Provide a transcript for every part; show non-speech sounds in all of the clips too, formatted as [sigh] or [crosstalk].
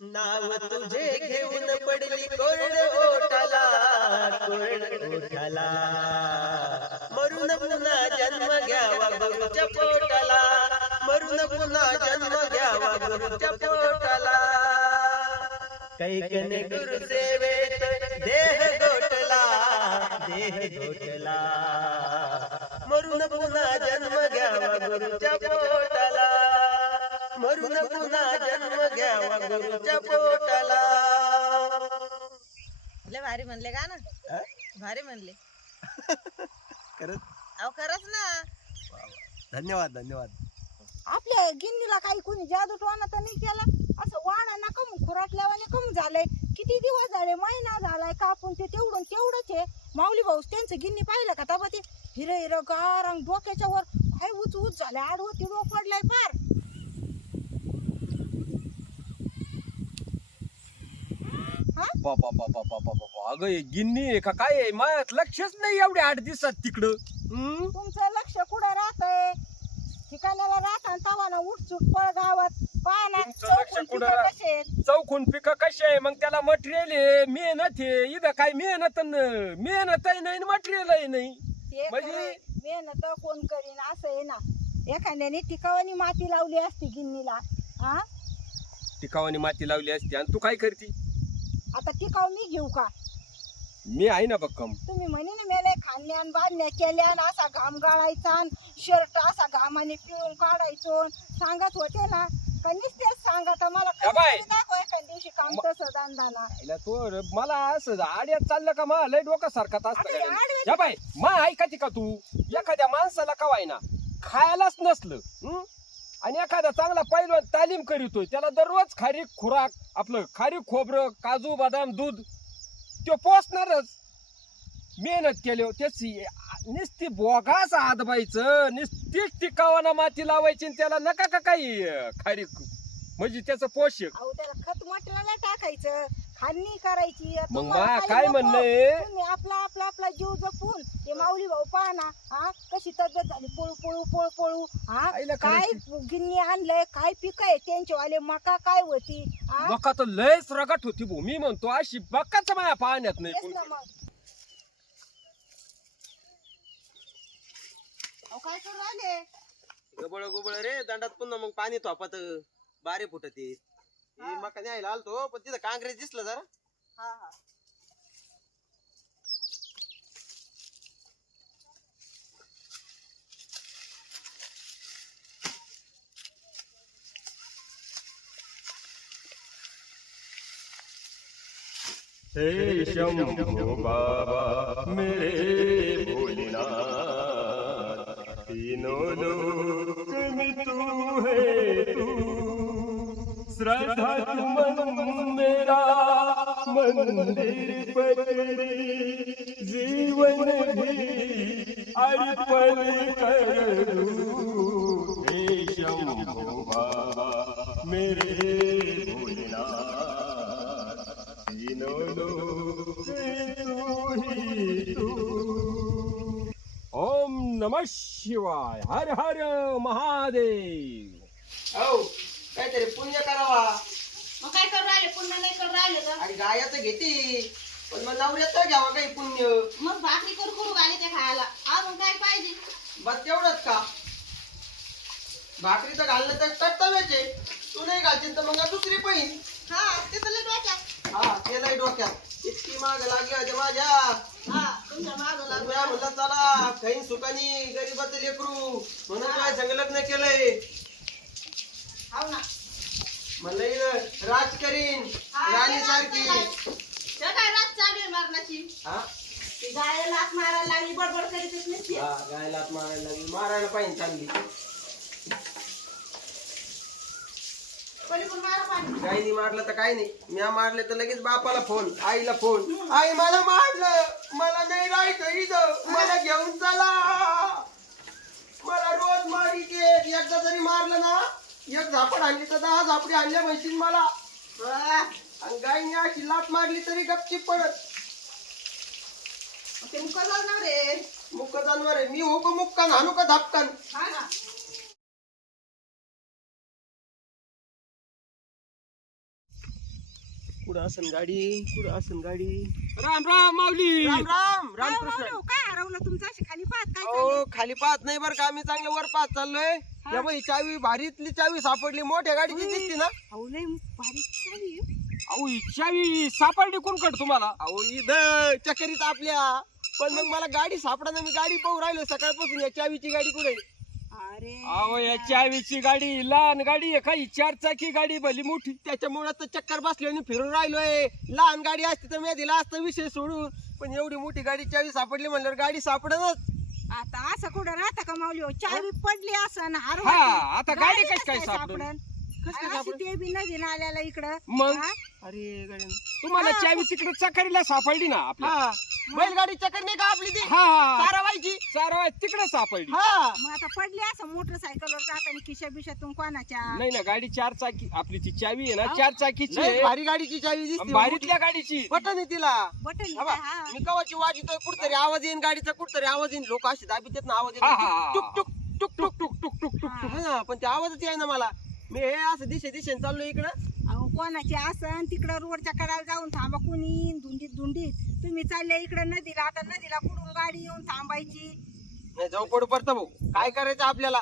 नाव तुझे घेऊन पडली कोरड ओठाला. कोरड ओठाला. मरून पुन्हा जन्म घ्यावा गुरुच्या पोटाला. मरून पुन्हा जन्म घ्यावा गुरुच्या पोटाला. कैकने गुरु सेवेत देह गोटला देह गोटला मरून पुन्हा जन्म घ्यावा गुरुच्या पोटाला. मरून पुन्हा जन्म घ्यावा गुरुच्या पोटाला. लय भारी म्हणले का ना? भारी म्हणले. खरंच? अहो खरंच ना. धन्यवाद धन्यवाद. आपल्या गिन्नीला काही कोणी जादू टोना तर नाही केला? असं वाणा ना कम खुराटल्यावाने कम झालंय. किती दिवस झाले महिना झालाय कापून ते तेवढं तेवढंच आहे. माऊली भाऊ त्यांचं गिन्नी पाहिलं का तबा ते? हिर हिर गारंग डोक्याच्या वर काय उच उच झालंय आडवं तिडवं पडलाय फार. बाबा बाबा बाबा बाबा अगं हे गिन्नी आहे का काय आहे? माझ्यात लक्षच नाही एवढे आठ दिवसात तिकडं. हम्म? तुमचं लक्ष कुठं राहतंय? ठिकाणाला राहता तवाना उठचूट पळ गावात पाहना तुमचं लक्ष चौकून कुठं तिथं राह- कसे आहेत. चौकून पिकं कशी आहे? मग त्याला मटेरियल आहे मेहनत आहे. इथं काय मेहनत न- मेहनतही नाही मटेरियलही नाही. ते म्हणजे-. मेहनत कोण करीन असं आहे ना. एखाद्याने टिकावानी माती लावली असती गिन्नीला हा? टिकावानी माती लावली असती. आणि तू काय करती? आता टिकाव मी घेऊ का? मी आहे ना बक्कम तुम्ही म्हणे ना मेले खाण्यान बांधण्या केल्या न असा घाम गाळायचा शर्ट असा घामाने पिळून काढायचो सांगत होते ना. का नुसतेच सांगा तर मला दाखव एखाद दिवशी काम तसं दांदाना आईला तो र- मला असं आड्यात चाललं का मा लय डोकं सारखं आता असतं हे का आडवे- या बाय मा ऐकायची का तू? एखाद्या माणसाला कवाय ना खायलाच नसलं हं? आणि एखादा चांगला पहिलवान तालीम करीतोय त्याला दररोज खारीक खुराक आपलं खारीक खोबरं काजू बदाम दूध तो पोचणारच मेहनत केली त्याची नुसती बोगाच आदबायचं नुसतीच टिकावाना माती लावायची आणि त्याला नका का काही खारी खारीक म्हणजे त्याचं पोषक. अहो त्याला खत मटेरियल टाकायचं. खाणणी करायची मग तुम्हाला मा काही काय नको. म्हणलंय तुम्ही आपला आपला आपला जीव जपून ते माऊली भाऊ पहा ना हा कशी तब्येत झाली पळू पळू पळू पळू हा आईला काय गिन्नी आणलंय काय पिक आहे त्यांच्यावाले मका काय होती हा? बका तर लयच रगट होती भाऊ मी म्हणतो अशी बकाच माया पाहण्यात नाही तेच कोणी. ना मग. अहो, काय करू राहिले? गबळ गुबळ रे दंडात पुन्हा मग पाणी थोपात बारे फुटत. मका न्यायला आलतो पण तिथं काँग्रेस दिसलं जरा. हा हा. हे शंभो बाबा मेरे भोलेनाथ तीनों लोक में तू है। तू श्रद्धा तुमन मेरा मंदिर पकड़े जीवन भी अर्पण कर दूं हे शंभो बाबा मेरे भोलेनाथ तीनों लोक तू ही तू ओम नमः शिवाय हर हर महादेव हो काहीतरी पुण्य करावा मग काय करू राहिले? पुन्हा नाही करू राहिले तर? आणि गायाचं घेते. पण मग नवऱ्याचं घ्यावा काही पुण्य. मग भाकरी करू करू घाले ते खायला. अजून काय पाहिजे? बस तेवढंच का भाकरी तर घालणं तर कर्तव्यच आहे. तू नाही घालशील तर मग दुसरी पहिन हा ते तर लय डोक्यात. हा केलंय डोक्यात. इतकी माग लागली होती माझ्या. हा तुमच्या मागं लागलं. तुला म्हणलं चला काही सुखानी गरीबाचं लेकरू. म्हणून तुला संग लग्न केलंय. हाव ना. म्हणलं हिनं राज करीन राणी सारखी. काय रात चालू आहे मरणाची? हा? ती गायला लात मारायला लागली बडबड करीतच नसते. हा, गायला हात मारायला लागली मारायला पाहिजे चांगली. पलीकडून मारा पाणी. गायनी मारलं तर काही नाही. मी मारले तर लगेच बापाला फोन आईला फोन. आई मला मारलं. मला नाही राहायचं इथं. मला घेऊन चला. मला रोज मारी एकदा जरी मारलं ना एक झापड आणली तर दहा झापडी आणल्या म्हणशील मला. आणि गायनी अशी लात मारली तरी गपचीप पडत ते मुका जाणार रे मुक्क जानवर आहे. मी हो का मुक्कान हाणू का धापकान हा ना. कुठं असन गाडी कुठं असन गाडी. राम राम माऊली. राम राम काय हो, रामकृष्ण काय हरवलं तुमचं अशी खाली पाहत काय अहो? खाली पाहत नाही बरं का आम्ही चांगलं वर पाहत चाललोय. या बाई चावी भारीतली चावी सापडली मोठ्या गाडीची. दिसते ना. अहो, लय भारी चावी आहे. अहो चावी सापडली कोण कट तुम्हाला? अहो इथं चक्करीत आपल्या. पण मग मला गाडी सापडा मी गाडी पाहू राहिलो सकाळपासून या चावीची गाडी कुठे अहो या चावीची गाडी लहान गाडी आहे. काही चार चाकी गाडी भली मोठी. त्याच्यामुळे तर चक्कर बसली आणि फिरून राहिलोय. लहान गाडी असती तर मी दिला असता विषय सोडून. पण एवढी मोठी गाडी चावी सापडली म्हणल्यावर गाडी सापडणच आता असं कुठं राहतं का माऊली? हो? चावी पडली असं हा, आता गाडी कशी काय सापडेल? सापडन? कसं काय अशी सापडेल? ते बी नदी नाल्याला इकडं. मग? हा? अरे गाडी तुम्हाला. चावी तिकडे चक्करीला सापडली ना आपल्या. हा. बैलगाडी चक्कर नाही का आपली ती? हा हा. चारावायची. चार तिकडे सापडली. हा. मग आता पडली असं मोटरसायकलवर जाताना खिशा बिशातून कोणाच्या? नाही ना गाडी चार चाकी आपली ती चावी आहे ना? चार चाकीची लय आहे. भारी गाडीची चावी दिसते. बारीतल्या गाडीची. बटन आहे तिला. बटन हा बा, हा. मी कवाची वाजतोय कुठतरी आवाज येईन गाडीचा कुठतरी आवाज येईन. लोक असे दाबीत येत ना आवाज हा, हा, हा. येतो टुक टुक टुक टुक टुक टुक टुक टुक. हा. पण ते आवाजच आहे ना मला. मी हे असं दिशे दिशेने चाललोय इकडं. कोणाची आसन तिकडं रोडच्या कडाला जाऊन थांबा कुणी येईन धुंडीत धुंडीत तुम्ही चालले इकडं नदीला आता नदीला कुठून गाडी येऊन थांबायची? नाही जाऊ पडू पडतं भाऊ. काय करायचं आपल्याला?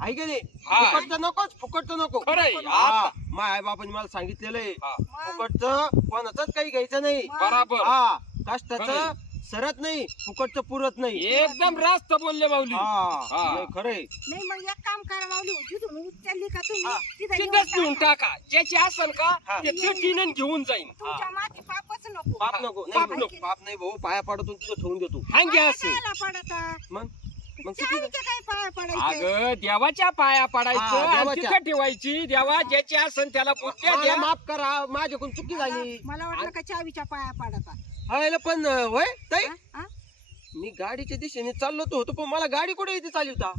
आहे की नाही? हा. फुकटचं नकोच फुकटचं नको. हा. माझ्या आई बापाने मला सांगितलेलं आहे. हा. फुकटचं कोणाचंच काही घ्यायचं नाही? बराबर. हा. कष्टाचं. सरत नाही फुकटचं पुरत नाही. एकदम रास्त बोलले माऊली. हा हा. नाही, खरंय. नाही मग एक काम करा माऊली तिथून उचलली का तुम्ही हा. तिथं तिथंच नेऊन घेऊन टाका. टाका. ज्याची असेल का हा. ते पेटीनं घेऊन जाईन. तुमच्या माती पापच नको. पाप नको. पाप नाही नको. पाप नाही भाऊ. पाया पाडतो तिथं ठेवून देतो. हांगे पाया असेल पडता? मग? मग किती चावीच्या काय पाया पडायचे? अगं देवाच्या पाया हा, पडायचं आणि देवाच्या. तिथं ठेवायची. देवा ज्याची असेल त्याला बुद्ध्या मला द्या. माफ करा. माझ्याकडून चुकी झाली. मला- मला वाटलं का चावीच्या पाया पडता? हायला पण होय ताई हा? हा? मी गाडीच्या दिशेने चाललो तो होतो पण मला गाडी कुठे येते चालवता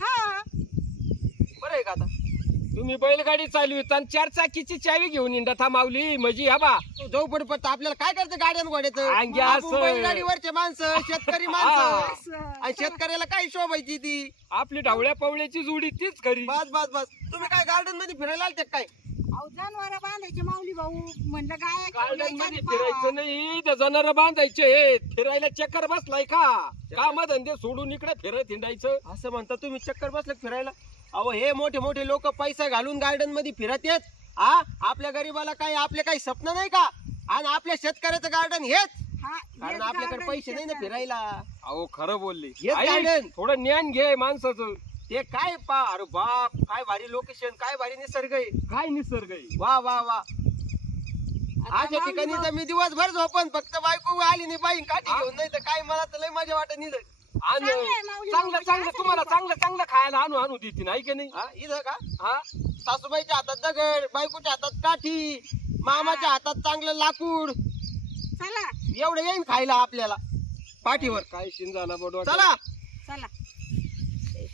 हा बरं आहे का आता तुम्ही बैलगाडी चालवित आणि चार चाकीची चावी घेऊन इंडा था माऊली म्हणजे हा बा जाऊ पड पडतं आपल्याला काय करायचं गाड्यान आपण असं. बैलगाडीवरचे माणसं [laughs] शेतकरी हा. माणसं असं. आणि शेतकऱ्याला काय शोभायची ती आपली ढवळ्या पवळ्याची जोडी तीच खरी बस बस बस तुम्ही काय गार्डनमध्ये फिरायला आलते का काय जनावर बांधायचे माऊली भाऊ म्हणलं गाय गार्डनमध्ये फिरायचं नाही त्या जनावर बांधायचे हे फिरायला चक्कर बसलाय का? काम धंदे सोडून इकडे फिरत हिंडायचं? असं म्हणता तुम्ही चक्कर बसले फिरायला? अहो हे मोठे मोठे लोक पैसा घालून गार्डनमध्ये फिरत येत हा आपल्या गरीबाला काय आपले काही स्वप्न नाही का? आणि आपल्या शेतकऱ्याचं गार्डन हेच. कारण आपल्याकडे पैसे नाही ना फिरायला. अहो खरं बोलले. हेच गार्डन. थोडं ज्ञान घे माणसाचं. ते काय पा अरे बाप काय भारी लोकेशन काय भारी निसर्ग आहे. काय निसर्ग आहे? वा वा वा. अशा ठिकाणी तर मी दिवसभर झोपन फक्त बायको आली नाही बाई काठी घेऊन नाही तर काय मला तर लय मजा वाटत नाही इथं. आणि चांगलं आहे, माऊली, चांगलं माऊली, चांगलं असं तुम्हाला नाही चांगलं चांगलं खायला आणू आणू देते नाही की नाही? हा इथं का? हा? सासूबाईच्या हातात दगड बायकोच्या हातात काठी मामाच्या हातात चांगलं लाकूड. चला. एवढं येईन खायला आपल्याला. पाठीवर. काय शिन झाला बडवा चला. चला.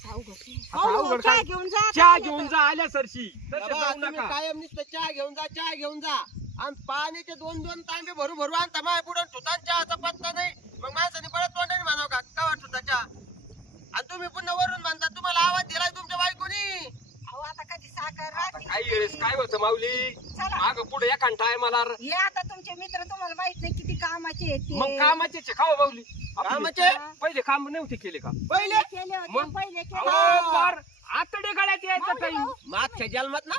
अवघड. चहा काय? घेऊन जा चहा काय घेऊन येतं? जा आल्या सरशी तसे बाबा, जाऊ तुम्ही नका कायम नुसतं चहा घेऊन जा चहा घेऊन जा आणि पाण्याचे दोन दोन तांबे भरू भरू आणता माय पुढे ठुतान चहाचा पत्ता नाही मग माणसाने परत तोंडाने म्हणावं का कवा ठुता चहा आणि तुम्ही पुन्हा वरून म्हणता तुम्हाला आवाज दिलाय तुमच्या बायकोनी अहो, आता कधी साखर आता राहते. काय वेळेस काय होतं माऊली चला. माग पुढे एका टायमाला हे आता तुमचे मित्र तुम्हाला माहीत नाही किती कामाचे आहेत ते. मग कामाचे खावा माऊली कामाचे? पहिले काम नव्हते केले का पहिले केले होते मग? पहिले केले अहो, फार आतडे गळ्यात यायचं माऊली काही भाऊ, मागच्या जन्मात ना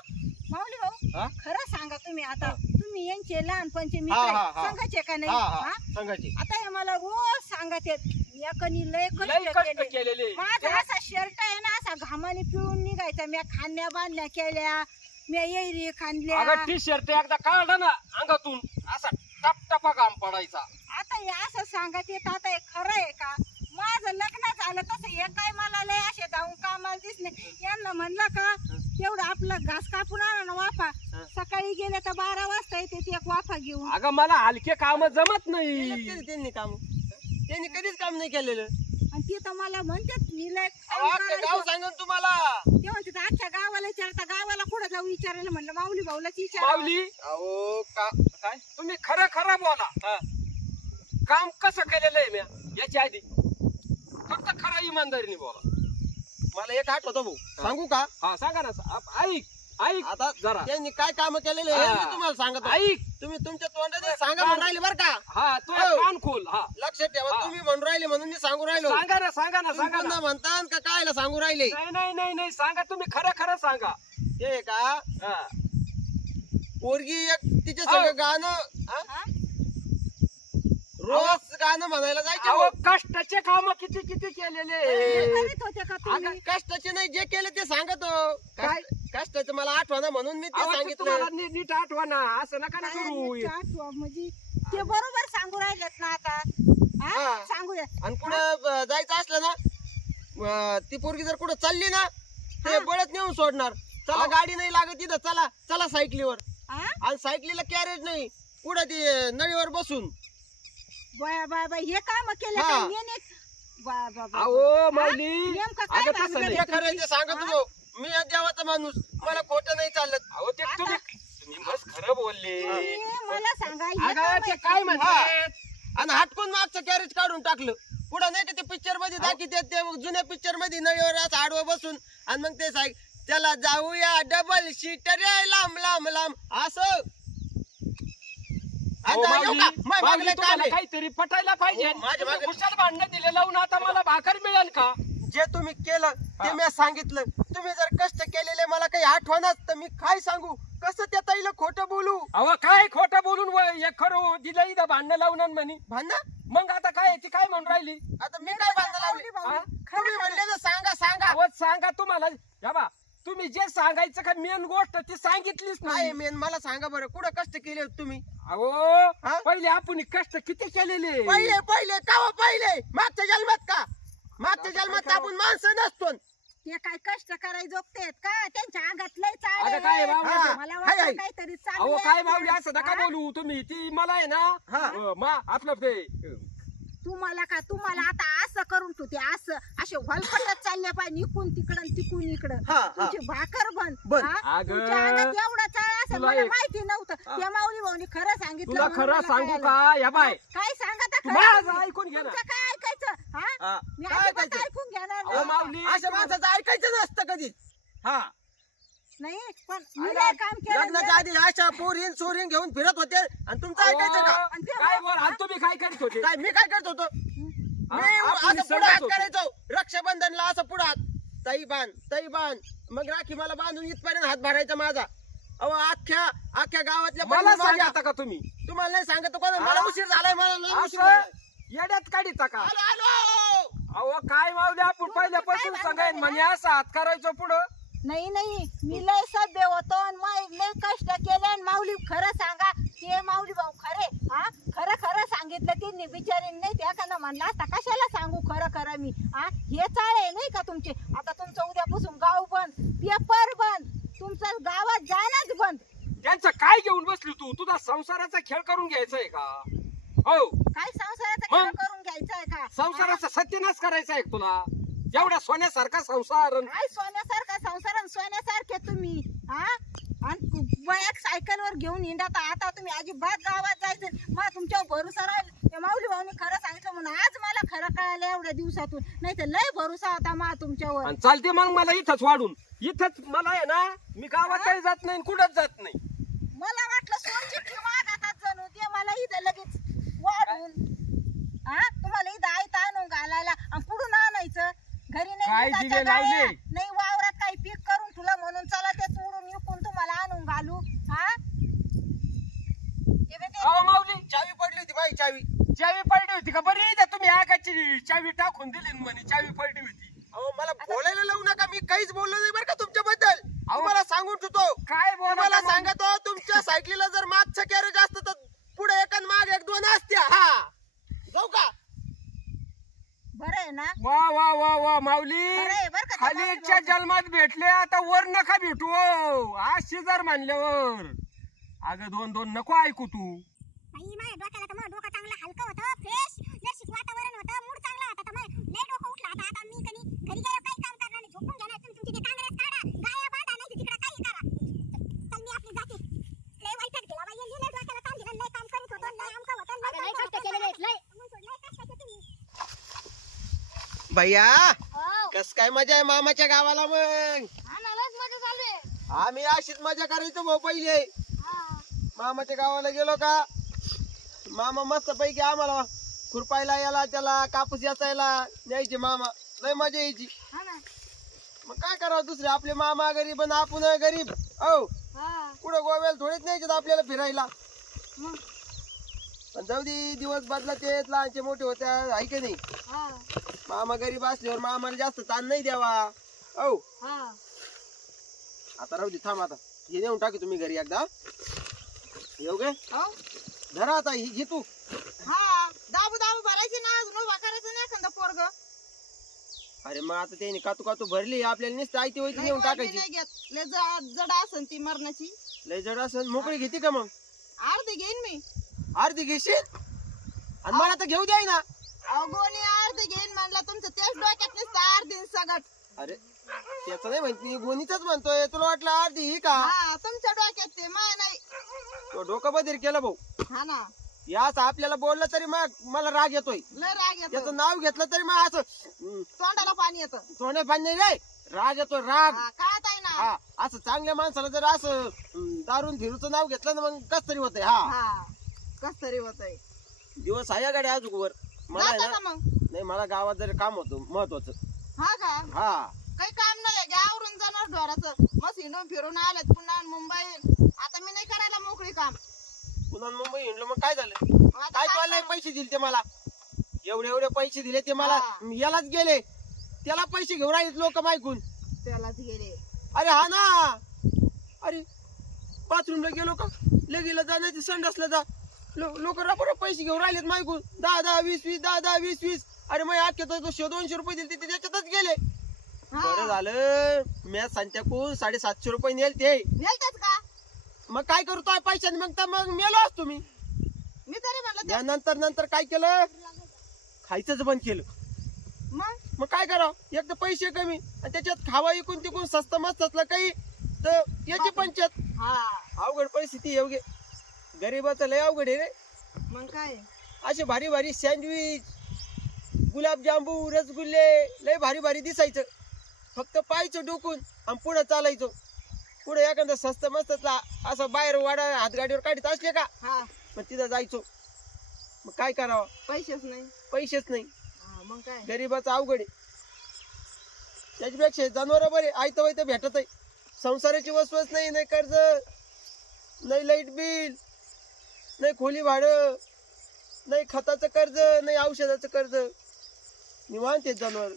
माऊली भाऊ हा? खरं सांगा तुम्ही आता तुम्ही यांचे लहानपणचे हा, मित्र हा, हा. सांगायचे का नाही हा हा हा? संघाची आता हे मला रोज सांगत आहेत याकनी लय लय कष्ट कष्ट केले. केलेले. माझा असा शर्ट आहे ना असा घामाने पिळून निघायचा. मी खांद्या बांधल्या केल्या मी येरी खांदल्या. अगं टी शर्ट एकदा काढला ना अंगातून. असा टप टपा घाम पडायचा. आता हे असं सांगत येत आता हे खरं आहे का? माझं लग्न झालं तसं हे काय मला लय असे जाऊन कामाला दिसले. यांना म्हणलं का तेवढं आपलं घास कापून आणा ना वाफा. सकाळी गेले तर बारा वाजता येते ती एक वाफा घेऊन. अगं मला हलके काम जमत नाही. त्यांनी काम. त्यांनी कधीच काम नाही केलेलं. आणि ती तर मला म्हणतात मी लय काम अहो, अख्खं गाव करायचं. सांगन तुम्हाला. ते म्हणतात अख्ख्या गावाला विचारता गावाला कुठं जाऊ विचारायला? म्हणलं माऊली भाऊलाच विचार. माऊली? अहो का काय? तुम्ही खरं खरं बोला. हा. काम कसं केलेलं आहे म्या याच्या आधी. फक्त खरं इमानदारीने बोला. मला एक आठवतं भाऊ. सांगू का? हा सांगा ना. आप- ऐक. ऐक. आता जरा. त्यांनी काय काम केलेले हे. मी तुम्हाला सांगतो ऐक. तुम्ही तुमच्या तोंडाने सांगा म्हणून राहिले बरं का. हा तू हो. कान खोल. हा. लक्षात ठेवा. हा. तुम्ही म्हणून राहिले म्हणून मी सांगू राहिलो. सांगा ना सांगा ना तुम्ही सांगा ना. पुन्हा म्हणता का कायला सांगू राहिले? नाही नाही नाही नाही. सांगा. तुम्ही खरं खरं सांगा. ते का? हा. पोरगी एक तिच्या हो. सगळं गाणं हा? हा? रोज गाणं म्हणायला जायचे अहो हो. कष्टाचे काम किती किती केलेले? करीत होते का तुम्ही? अगं, कष्टाचे नाही जे केले ते सांगतो. काय? कष्टाचं मला आठवण म्हणून मी ते सांगितलं तुम्हाला नी- नीट आठवा ना असं नका ना करू आठवा म्हणजे ते बरोबर सांगू राहिलेत ना आता हा? हा. सांगू द्या आणि कुठं जायचं असलं ना अं, ती पोरगी जर कुठं चालली ना ते. बळत नेऊन सोडणार चला. गाडी नाही लागत तिथं चला चला सायकलीवर हा? आणि सायकलीला कॅरेज नाही कुठं ती अं, नळीवर बसून बाय बाय बाय हे काम केले हा. काय. अहो माऊली नेमकं काय भानगड नाही आहे? ते सांगत हा? होतो मी आज देवाचा माणूस. मला खोटं नाही चालत. अहो ते तुम्ही तुम्ही मस्त खरं बोलले. तुम्ही मला सांगा हे अगं काम ते आहे काय? म्हणतात आणि हटकून मागचं कॅरेज काढून टाकलं. पुढं नाही का ते पिक्चरमध्ये दाखवते ते जुन्या पिक्चरमध्ये नळीवर असं आडवं बसून. आणि मग ते साय त्याला जाऊया डबल सीटर लांब लांब लांब. असं. अहो, आता येऊ माऊली, का? माय माऊली, मागलं तुम्हाला काम आहे. काहीतरी पटायला पाहिजे. हो, माझ्या तुम्ही मागे- कुशाल भांडणं दिले लावून आता मला भाकर मिळेल का? जे तुम्ही केलं ते. मी सांगितलं. तुम्ही जर कष्ट केलेले मला काही आठवणच तर मी काय सांगू? कसं त्या ताईला खोटं बोलू? अहो काय खोटं बोलून व- हे खरं दिलं इथं भांडणं लावून आणि म्हणे. भांडण? मग आता काय ती काय म्हणून राहिली? आता मी काय भांडण लावली? हा? तुम्ही म्हणले ना सांगा सांगा. अहो सांगा तुम्हाला. या बा तुम्ही जे सांगायचं का मेन गोष्ट ती सांगितलीच काय नाही मेन? मला सांगा बरं कुठं कष्ट केले होते तुम्ही? अहो हा? पहिले आपण कष्ट किती केलेले? पहिले पहिले का पहिले? मागच्या जन्मात का? मागच्या जन्मात आपण माणसं नसतो ते काय कष्ट करायला जोगतेत का त्यांच्या अंगात लय अगं काय आहे. बावळट हा. आहे. मला हाय, वाटतं हाय. काहीतरी अहो चांगलं काय आहे. मावली असं नका हा? बोलू तुम्ही ती मला आहे ना हा. अ, मा आपलं ते अ, तुम्हाला का तुम्हाला आता असं करून ठेवते असं असे व्हलपटत चालले पाहिजे इकडून तिकडं आणि तिकडून इकडं हा, हा. तुमची भाकर. हा? अगं, तुमच्या अंगात एवढा चाळ तुला मला एक- माहिती नव्हतं. त्या माऊली भाऊनी खरं सांगितलं तुला म्हणून खरं मला सांगू कळालं. का या बाय काय सांगा तर तू खरं माझं तुम्ही. ऐकून घे ना तुमचं काय हा. मी काय अजिबात ऐकायचं? ऐकून घेणार अहो नाही. माऊली. अशा माणसाचं ऐकायचं नसतं कधी हा. नाही पण मी अरे, लय काम केलं लग्नाच्या आधी अशा पोरीन सोरीन घेऊन फिरत होते आणि तुमचं ऐकायचं का? आणि ते- काय बोल आणि तुम्ही काय करीत होते? काय मी काय करत होतो? हा, आपण असं पुढे हात होतो. करायचो. रक्षाबंधनला असं पुढे हात. ताई बांध ताई बांध. मग राखी मला बांधून इथपर्यंत हात भरायचा माझा. अहो अख्ख्या अख्ख्या गावातल्या मला बहिणी माझ्या- सांगता का तुम्ही? तुम्हाला नाही सांगत कोणा? हा? मला उशीर झालाय मला लय उशीर असं? झालाय. येड्यात काढीता का? आलो आलो अहो काय मावले आपण पहिल्यापासून काय सांगाय भानगड म्हणे असं हात करायचो पुढं. नाही नाही मी लय सभ्य होतो आणि लय कष्ट केले आणि माऊली खरं सांगा ते माऊली भाऊ खरे हा? खरं खरं सांगितलं त्यांनी बिचारी नाही त्या का म्हणलं असता कशाला सांगू खरं खरं मी? हा? हे चाळे नाही का तुमचे? आता तुमचं उद्यापासून गाव बंद पेपर बंद तुमचं गावात जाणंच बंद. त्यांचं काय घेऊन बसली तू? तुझा संसाराचा खेळ करून घ्यायचा आहे का? हो. काय संसाराचा मग? खेळ करून घ्यायचा आहे का? संसाराचा सत्यानाश करायचा आहे तुला? एवढा सोन्यासारखा संसार. अन काय सोन्यासारखा संसार सोन्यासारखे तुम्ही हा? आणि बॅग सायकल वर घेऊन हिंडता आता तुम्ही अजिबात गावात जायचं मग तुमच्यावर भरोसा राहील. त्या माऊली भाऊनी खरं सांगितलं म्हणून आज मला खरं कळालं एवढ्या दिवसातून. नाही तर लय भरोसा होता मा तुमच्यावर. आणि चालते मग मला इथंच वाढून. इथंच मला आहे ना मी गावात काही जात नाही कुठंच जात नाही. मला वाटलं सोनची मागातात जणू. ते मला इथं लगेच. वाढून हा तुम्हाला इथं आयत आणून घालायला आणि कुठून आणायचं. घरी नाही? नाही वावरात काही पीक करून तुला म्हणून चला ते चोडून विकून तुम्हाला आणून घालू हा हे बघ ते- अहो माऊली. चावी पडली होती बाई चावी. चावी पडली होती का? बरी इथं तुम्ही आगाची चावी टाकून दिली ना म्हणे चावी पडली होती. अहो मला बोलायला लावू नका मी काहीच बोललो नाही बरं का तुमच्याबद्दल. तुम्हाला सांगून ठेवतो. काय तुम्हाला बोला सांगतो तुमच्या सायकलीला जर मागचं कॅरेज असतं तर पुढे एक आणि माग एक दोन असत्या. हा. जाऊ का? बरं आहे ना? वा वा वा वा माऊली. खरं आहे बरं का त्या खालीच्या माऊली जन्मात भेटले आता वर नका भेटू हो. आज शेजार मानल्यावर. अगं दोन दोन नको ऐकू तू. माझ्या डोक्याला तर मग डोकं चांगलं हलकं होतं फ्रेश नशीब वातावरण होतं मूड चांगला होता तर मग लय डोकं उठलं आता आता मी कधी घरी गेलो काही काम करणार नाही झोपून घेणार तुम्ही तुमची ते कांगड्यात काढा गाया बांधा नाही तर तिकडे काही करा चल मी आपली जाते लय वाईटात गेला बाई यांनी लय डोक्याला ताण दिला लय काम करीत होतो लय आमका होतं लय लय काम कष्ट होतं. केलेले आहेत, लय. मग सोड, लय कष्टाचे तुम्ही भैया हो. कस काय मजा आहे मामाच्या गावाला मग? हा आम्ही अशीच मजा करायचो भाऊ पहिले. हा. मामाच्या गावाला गेलो का? मामा मस्त पैकी आम्हाला खुरपायला याला त्याला कापूस याचायला न्यायचे मामा. लय मजा यायची. हा मग काय करावं दुसरे? आपले मामा गरीब आणि आपण गरीब. औ हा. पुढे गोव्याला थोडेच न्यायचे आपल्याला फिरायला. पण जाऊ दे दिवस बदलत येत लहानचे मोठे होत्या आहे की नाही? मामा गरीब असल्यावर मामाला जास्त ताण नाही द्यावा. औ. हा. आता राहू दे थांब आता. हे नेऊन टाकी तुम्ही घरी एकदा. येऊ गे हो. धरा आता ही घे तू. हा. दाबू दाबू भरायची ना अजून. उभा करायचं नाही एखादा पोरग. अरे मग आता त्याने कातू कातू भरली. आपल्याला नुसतं आयती वैती नेऊन टाकायची. नाही घेत. लय जड जड असन ती मरणाची. लय जड असं मोकळी घेते का मग? अर्धी घेईन मी. अर्धी घेशील? आणि मला तर घेऊ द्याय ना अर्धी घेईन म्हणलं तुमचं तेच डोक्यात नसतं अर्धी सगट अरे त्याचं नाही माहिती गोणीच म्हणतोय. तुला वाटलं अर्धी ही का? हा तुमच्या डोक्यात ते माय नाही. तो डोकं बदल केलं भाऊ. हा ना. आपल्याला बोललं तरी मग मला राग येतोय. लय राग येतो त्याचं नाव घेतलं तरी मग असं हम्म, तोंडाला पाणी येतं. सोन्या पाणी नाही रे. राग येतो राग. हा, कळत आहे ना? हा असं चांगल्या माणसाला जर असं हम्म, दारून फिरूचं नाव घेतलं ना मग कस तरी होतंय हा. हा कस तरी होत आहे दिवस आहे गाडी अजून मला आहे जाता ना मग? नाही मला गावात जर काम होतं महत्वाचं. हा का? हा. काही काम नाही घ्या आवरून जाणार ढोराचं मस्त हिंडून फिरून आलेत पुन्हा मुंबई. आता मी नाही करायला मोकळी काम. पुन्हा मुंबई हिंडलो मग काय झालं? आता काय काय चाललंय? पैसे दिले ते मला. एवढे एवढे पैसे दिले ते मला. हा. यालाच गेले. त्याला पैसे घेऊन राहिले लोक मायकून त्यालाच गेले. अरे हा ना. अरे बाथरूमला गेलो का? लगेला जा नाही संडासला जा. लोक रबर पैसे घेऊन राहिलेत मायकून दहा दहा वीस वीस दहा दहा वीस वीस. अरे मग आज तो दोनशे दोनशे रुपये दिले ते त्याच्यातच गेले. हा. बरं झालं. मी सांत्याकून साडेसातशे रुपये नेल ते. नेलतेच का? मग काय करू तो पैशाने? मग तर मग मेलो असतो मी. मी तरी म्हणलं या नंतर नंतर काय केलं? खायचंच बंद केलं. मग? मग काय करावं? एक तर पैसे कमी. आणि त्याच्यात खावा इकून तिकून स्वस्त मस्त असलं काही. तर याची पंचायत. हा. अवघड परिस्थिती येऊ गरीबाचं लय अवघड आहे रे. मग काय? असे भारी भारी सँडविच गुलाबजांबू रसगुल्ले लय भारी भारी दिसायचं. फक्त पाहायचं डोकून आणि पुढं चालायचं. पुढे एखादा स्वस्त मस्त असं बाहेर वाडा हातगाडीवर काढत असले का हा. मग तिथं जायचो. मग काय करावं? पैसेच नाही. पैसेच नाही. हा मग काय? गरीबाचं अवघड आहे. त्याच्यापेक्षा जनावर बरे आयतं वायतं भेटत आहे संसाराची वसवस नाही नाही कर्ज नाही लाइट बिल नाही खोली भाडं नाही खताचं कर्ज नाही औषधाचं कर्ज. निवांत आहेत जनावर.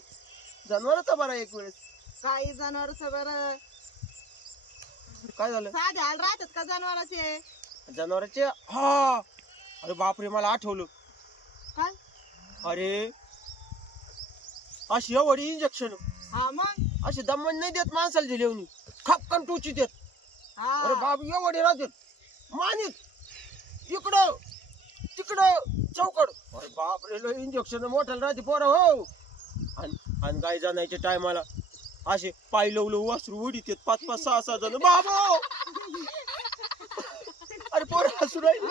जनावरच बरा एक वेळेस. काही जनावर बरं. काय झालं? साधे हाल राहतात का जनावराचे? जनावरांचे? हा. अरे बापरे मला आठवलं. काय? अरे अशी एवढी इंजेक्शन हा मग? अशी दमन नाही देत माणसाला दिली खपकन टोची देत अरे बाप एवढे राहतात. मानित. इकडं तिकडं चौकड. अरे बाप रे इंजेक्शन मोठ्याला राहते पोरं हो. आणि आणि गाय जाण्याच्या टायमाला असे पाय लवलं वासरू उडीत येत पाच पाच सहा सहा जण. बाबो! अरे पोरं हसू राहिले.